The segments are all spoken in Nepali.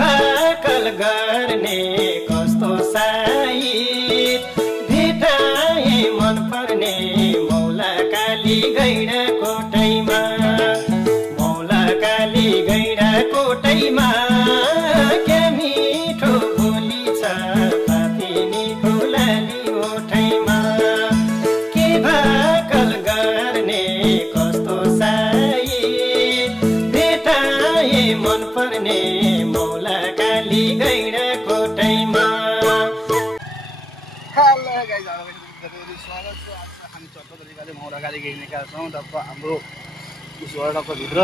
भाकल गर्ने कस्तो साइत भेटाए मन पर्ने मौला काली गैडा कोटैमा मौला काली गैडा कोटैमा क्या मिठो बोली छ पाथिनी फुलाली ओठैमा के भाकल गर्ने कस्तो साइत भेटाए मन पर्ने मौला काली गैडा कोटैमा। हेलो गाइस, स्वागत छ। हामी चट्ट तरिकाले मौला काली गइरहेका छौँ। टक्क हाम्रो उसबाट भित्र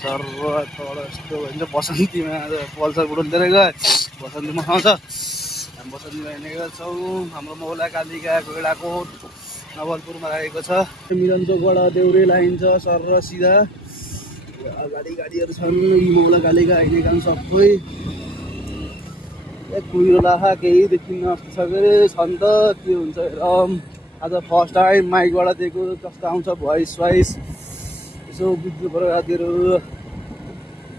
सर यस्तो भन्छ बसन्तीमा पल्सर बुढोलेर गयो बसन्तीमा आउँछ। हामी बसन्तीमा हिँडेका छौँ। हाम्रो मौला कालीका गैडाकोट नवलपुरमा राखेको छ। मिलन चोकबाट देउरे लाइन्छ सर र सिधा अगाडि गाडीहरू छन्। यी मौला कालीका हिँडेका सबै कुहिरो लाखा केही देखिन्न जस्तो छ के छन् त के हुन्छ हेरौँ। आज फर्स्ट टाइम माइकबाट दिएको कस्तो आउँछ भोइस स्वाइस यसो बुझ्नु पऱ्यो साथीहरू।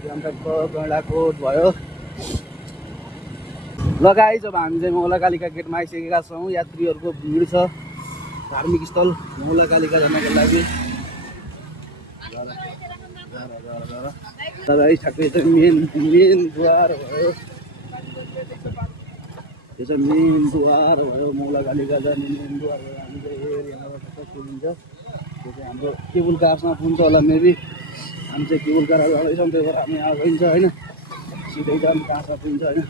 गैडाकोट भयो लगाइ। जब हामी चाहिँ मौला कालीका गेटमा आइसकेका छौँ। यात्रीहरूको भिड छ। धार्मिक स्थल मौला कालीका जानको लागि ठ्याक्कै चाहिँ मेन द्वार भयो। यो चाहिँ मेन द्वार भयो मौला कालीका जाने मेन द्वार भयो। हामी चाहिँ यहाँबाट पुगिन्छ। त्यो चाहिँ हाम्रो केबुल कारसँग पुग्छ होला मेबी। हामी चाहिँ केबुल कार जाँदैछौँ त्यही भएर हामी यहाँ गइन्छ होइन। सिधै जानु कहाँसम्म पुग्छ होइन।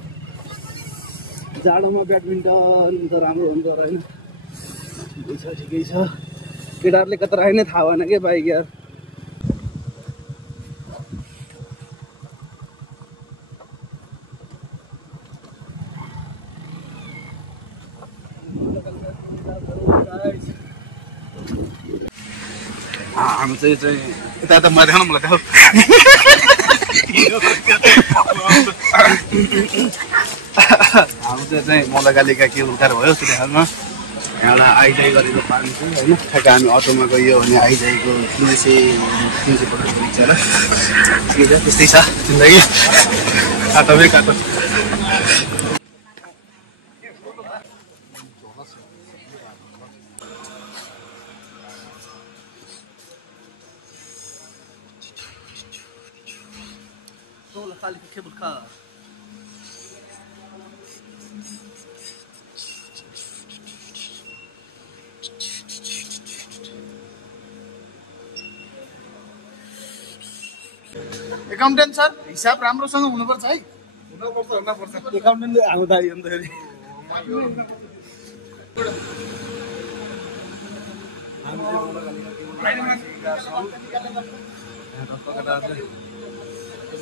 जाडोमा ब्याडमिन्टन त राम्रो हुन्छ होइन। ठिकै छ। केटाहरूले कता राख्ने नै थाहा भएन के बाइक यार। हामी चाहिँ यता यता मलाई देखाउनु मलाई हाम्रो चाहिँ मौला कालीका केबुल कार भयो सुनेहालमा। यहाँबाट आइजाइ गरेको पाइन्छ होइन। ठ्याक्क हामी अटोमा गयो भने आइजाइको 350 रिक्सा र के छ त्यस्तै छ जिन्दगी। काटोमै काटो। Maula Kalika cable car accountant sir हिसाब राम्रोसँग हुनुपर्छ है। हुनुपर्छ एकाउन्टेन्ट आउँदाखेरि अन्तखेरि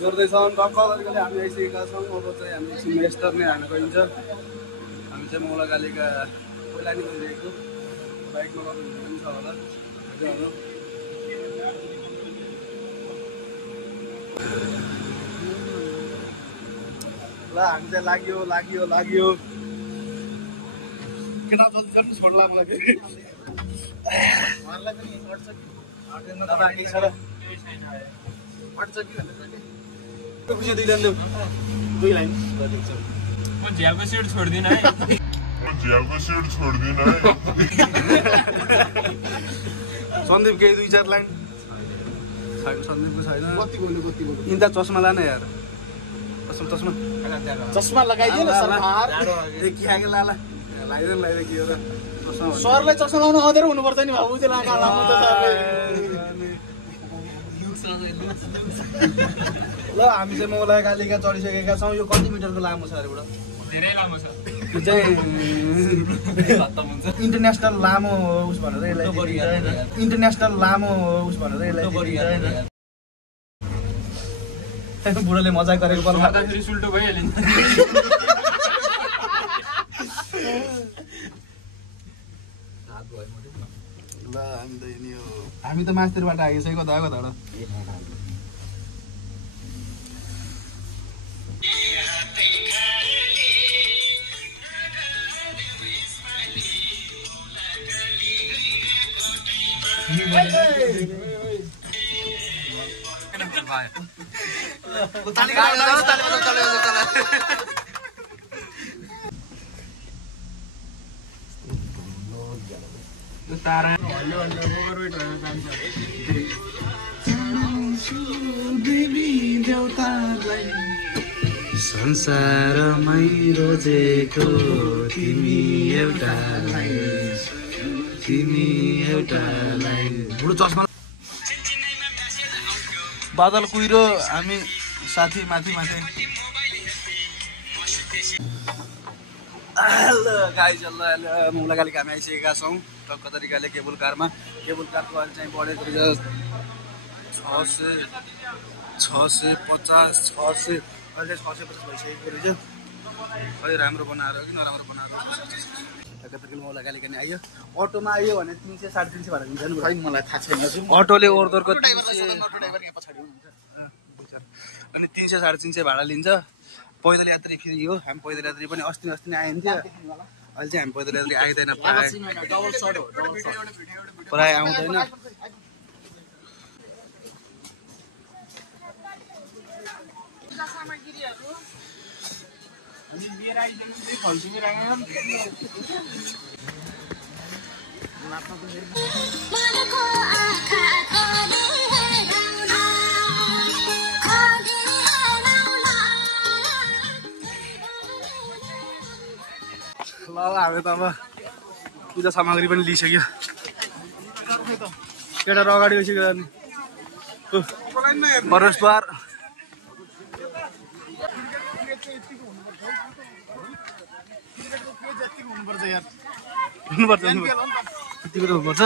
गर्दैछौँ। टक्क तरिकाले हामी आइसकेका छौँ। अब चाहिँ हामी एकछिन मेस्टर नै हाल्नु गइन्छ। हामी चाहिँ मौला कालीका पहिला नि गइरहेको बाइकमा गर्नु पनि छ होला। ल हामी चाहिँ लाग्यो केटा जल्दी जल्दी छोड्ला मलाई फेरि बाँकी छ र अट्छ कि भनेर दुई लाइन म झ्यालको सिट छोड्दिन है। सन्दीप केही 2-4 लाइन सन्दीपको छैन। कति बोल्नु इन्दा चस्मा लाने यार। चस्मा लगाइदियो न सर। के लाला लगाइदियो के हो र सरलाई चस्मा लाउनु आउँदैन हुनुपर्छ नि बाबु। त्यो लागा लाउनु त ल हामी चाहिँ मौला कालीका चढिसकेका छौँ। यो कति मिटरको लामो छ अरेबाट? धेरै लामो छ। यो चाहिँ इन्टरनेसनल लामो उस भनेर यसलाई इन्टरनेसनल लामो उस भनेर यसलाई बुढोले मजाक गरेको पर्छ। सुल्टो भइहाल्यो नि। ल हामी त मास्तिरबाट आइसकेको कता कताबाट। ताली तारा हल्लो हल्लो ओभरवेट भएर जान्छ देवी देवतालाई संसारमै रोजेको तिमी एउटालाई बुढो चस्मा बादल कुहिरो हामी साथी माथि माथि गाइज मुलाकाली हामी आइसकेका छौँ टक्क तरिकाले केबुल कारको अहिले चाहिँ बढेको रहेछ 650 अहिले 650 भइसकेको रहेछ खै राम्रो बनाएर कि नराम्रो बनाएर टक्क तरिकाले मुलाकाली पनि आयो अटोमा आयो भने 300 350 भाडा दिन्छ नि खै मलाई थाहा छैन अटोले ओर्दरको 300 अनि 300 350 भाडा लिन्छ पैदल यात्री फेरि हो हामी पैदल यात्री पनि अस्ति नै आइन्थ्यो अहिले चाहिँ हामी पैदल यात्री आइदैन प्राय आउँदैन ल हामी त अब पूजा सामग्री पनि लिइसक्यो केटाहरू अगाडि गइसक्यो अनि प्रवेशद्वार हुनुपर्छ यतिको त हुनुपर्छ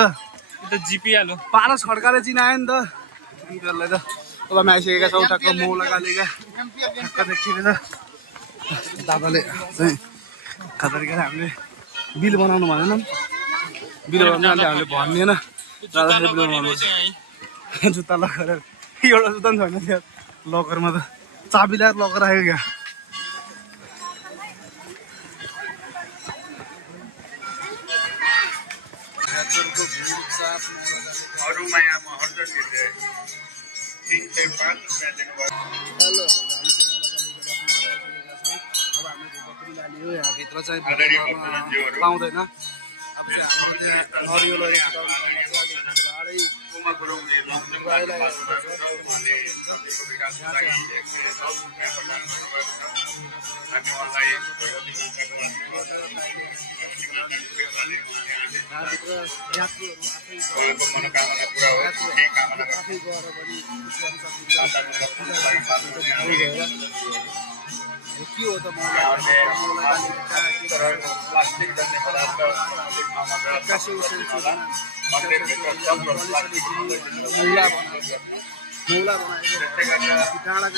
जिपी हाल्यो पारस खड्काले चिनायो नि त त्यसलाई त अब हामी आइसकेका छौँ टक्क मौलाकालीका टक्क देखिएको छ दादाले चाहिँ खातरिका हामीले बिल बनाउनु भनेन बिल बनाउनु हामीले भनिएन दादाले बिल बनाउनु जुत्ता लगाएर एउटा जुत्ता पनि छैन त्यहाँ लकरमा त चाबी ल्याएर लकर आयो क्या यहाँभित्र चाहिँ पाउँदैन अब चाहिँ हामीले नरिवल के हो त मौला बनाएको डाँडा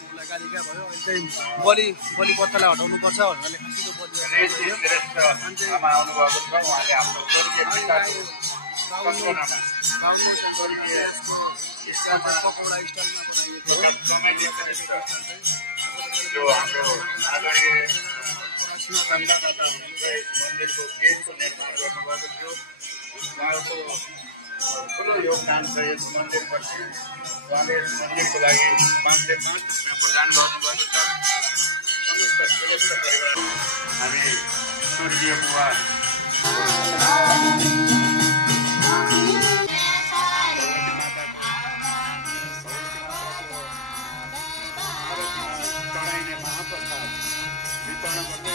मौला कालिका भयो अहिले चाहिँ बलि पत्तालाई हटाउनु पर्छ भनेर खसीको पकौडा स्टाइलमा मन्दिरको गेटको निर्माण गर्नुभएको थियो उहाँको ठुलो योगदान छ यस मन्दिरप्रति उहाँले यस मन्दिरको लागि 505 रुपियाँ प्रदान गर्नुभएको छ समस्त श्रेष्ठ परिवार हामी स्वर्गीय बुवा चढाइने महाप्रसाद वितरण गर्दै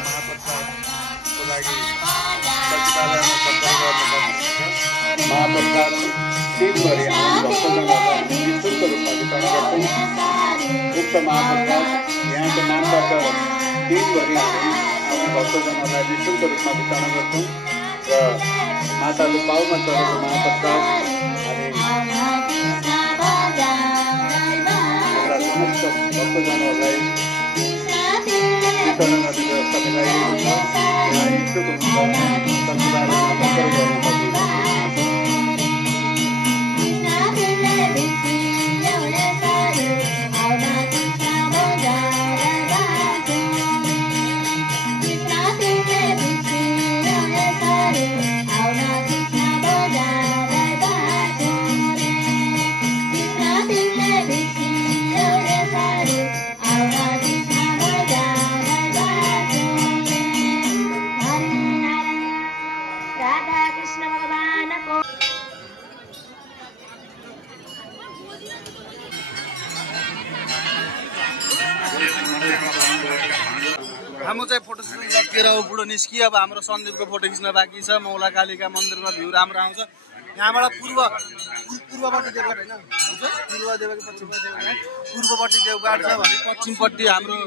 महाप्रसादको लागि सचिवालयमा सम्पर्क गर्नुपर्छ महाप्रसाद दिनभरि हामी भक्तजनहरूलाई निःशुल्क रूपमा वितरण गर्छौँ उक्त महाप्रसाद यहाँको नामबाट दिनभरि हामी भक्तजनहरूलाई निःशुल्क रूपमा वितरण गर्छौँ र माता लुपाउमा चढेको महाप्रसाद हामी हाम्रा समस्त भक्तजनहरूलाई वितरण गर्ने व्यवस्था मिलाइएको छ यहाँ इच्छुक हुन्छ सचिवालयमा सम्पर्क गर्नुपर्छ हाम्रो चाहिँ फोटो सेसन सकिएर बुढो निस्कियो। अब हाम्रो सन्दीपको फोटो खिच्न बाँकी छ। मौला कालिका मन्दिरमा भ्यू राम्रो आउँछ। यहाँबाट पूर्वपट्टि देवघाट होइन पूर्व देवघाट पूर्वपट्टि देवघाट छ भने पश्चिमपट्टि हाम्रो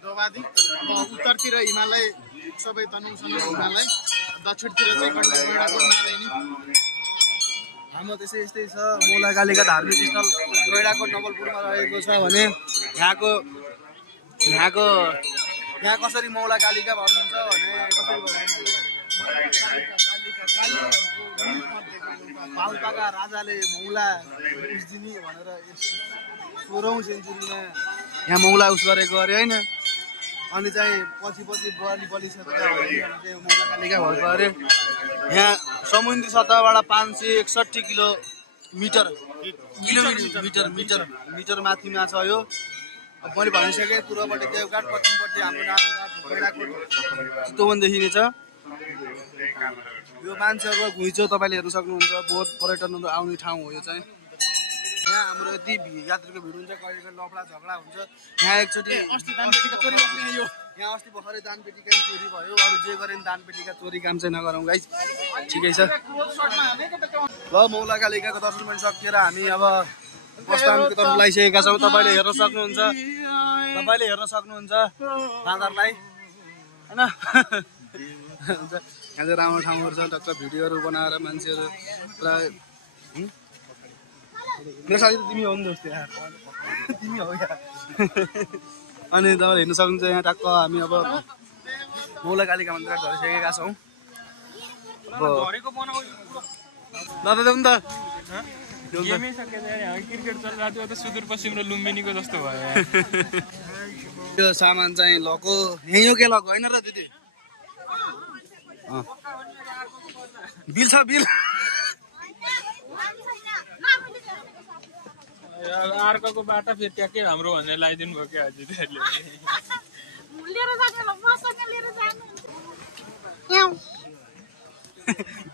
दोबादी उत्तरतिर हिमालय सबै तनहुँ हिमालय दक्षिणतिर चाहिँ नारायणी हाम्रो त्यसै यस्तै छ। मौला कालिका धार्मिक स्थल गैँडाकोट नवलपुरमा रहेको छ भने यहाँ कसरी मौला कालिका भन्नुहुन्छ भने पाल्पाका राजाले मौला उस्दिनी भनेर 16औं सेन्चुरीमा यहाँ मौला उस गरेको अरे होइन। अनि चाहिँ पछि बलिसकेर मौला कालिका भएको अरे। यहाँ समुद्री सतहबाट 561 किलोमिटर माथिमा छ यो। मैले भनिसकेँ पूर्वपट्टि देवघाट पश्चिमपट्टि हाम्रो नारायणघाट गैँडाकोट चितवन देखिनेछ। यो मान्छेहरूको घुइँचो तपाईँले हेर्न सक्नुहुन्छ। बहुत पर्यटनहरू आउने ठाउँ हो यो चाहिँ। यहाँ हाम्रो यति यात्रीको भिड हुन्छ कहिले कहिले लफडा झगडा हुन्छ। यहाँ एकचोटि अस्ति भर्खरै दानपेटी काम चोरी भयो। अरू जे गरे नि दानपेटीका चोरी काम चाहिँ नगरौँ गाइस। ठिकै छ ल मौला कालिकाको दर्शन पनि सकिएर हामी अब प्रस्थानको तर्फ लागिसकेका छौँ। तपाईँले हेर्न सक्नुहुन्छ बाँदरलाई होइन। यहाँ चाहिँ राम्रो ठाउँहरू छ। टक्क भिडियोहरू बनाएर मान्छेहरू प्राय मेरो साथी त तिमी हो नि दोस्त यार तिमी हो यार। अनि तपाईँले हेर्न सक्नुहुन्छ यहाँ टक्क हामी अब मौला कालिका मन्दिर झरिसकेका छौँ। अब देऊ नि त क्रिकेट चलिरहेको थियो सुदूरपश्चिम र लुम्बिनीको जस्तो भयो। त्यो सामान चाहिँ लको यहीँ हो के लको होइन र दिदी? बिल छ बिल अर्को बाटा फेरि ट्याक्कै हाम्रो भनेर लगाइदिनु भयो क्या हजुरहरूले।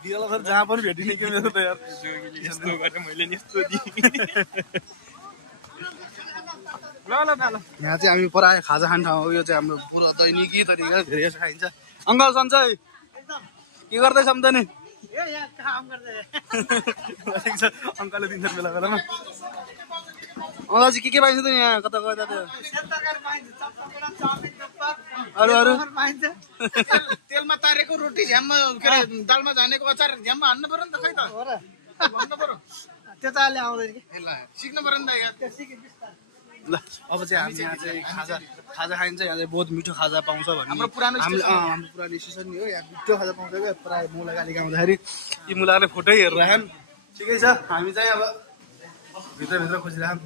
बिल जहाँ पनि भेटिने के मेरो त यार यस्तो गरेँ मैले नि यस्तो दिएँ। ल यहाँ चाहिँ हामी प्रायः खाजा खाने ठाउँ हो। यो चाहिँ हाम्रो पुरो दैनिकी तरिका धेरै जस्तो खाइन्छ। अङ्कल सन्चै के गर्दैछ त नि? अङ्कलले दिन्छ बेला बेलामा। दाजु के पाइन्छ त यहाँ कता कता त्यो अरू तेलमा तारेको रोटी झ्याममा के अरे दालमा झानेको अचार झ्याममा हान्नु पर्यो नि त खै त भन्नु पर्यो। त्यो त अहिले आउँदैन कि सिक्नु पर्यो नि त यहाँ। ल अब चाहिँ हामी यहाँ चाहिँ खाजा खाइन्छ। यहाँ चाहिँ बहुत मिठो खाजा पाउँछ भन्ने हाम्रो पुरानो स्टेसन नि हो। यहाँ मिठो खाजा पाउँछ क्या प्रायः मौला कालिका आउँदाखेरि। यी मुलाले फोटै हेरिरहन्। ठिकै छ हामी चाहिँ अब भित्र खोजिरहन्।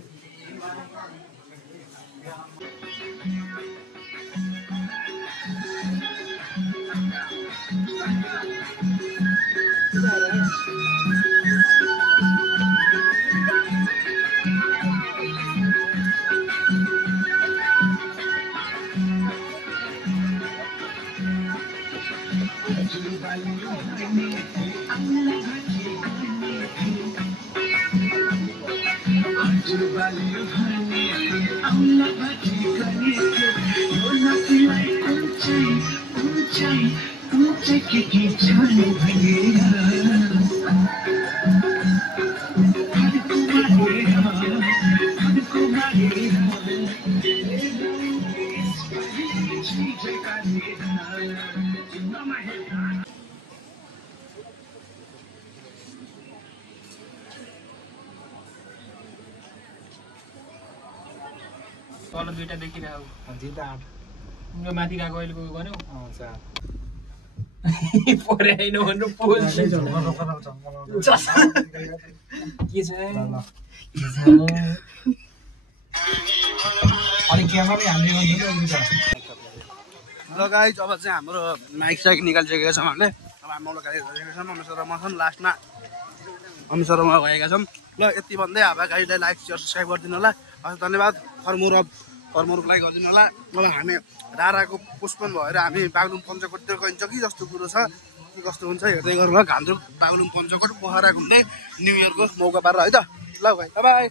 तल दुईटा देखिरहेको माथि गएको अहिलेको गऱ्यौ पऱ्याइन भन्नु के छ ल गाइस अब चाहिँ हाम्रो माइक साइक निकालिसकेका छौँ हामीले। अब हामी मौला कालिका झरेका छौँ। अमित शर्मा छौँ लास्टमा अमित शर्मा भएका छौँ। ल यति भन्दै हावा गाइडलाई लाइक सेयर सब्सक्राइब गरिदिनु होला। हस् धन्यवाद। फर्मरको लागि गरिदिनु होला। अब हामी राराको पोस्टपोन भएर हामी बागलुङ पञ्चकोटतिर गइन्छ कि जस्तो कुरो छ के कस्तो हुन्छ हेर्दै गरौँ ल। घामचोक बागलुङ पञ्चकोट पोखरा घुम्दै न्यु इयरको मौका पारेर है त। ल भाइ बाई।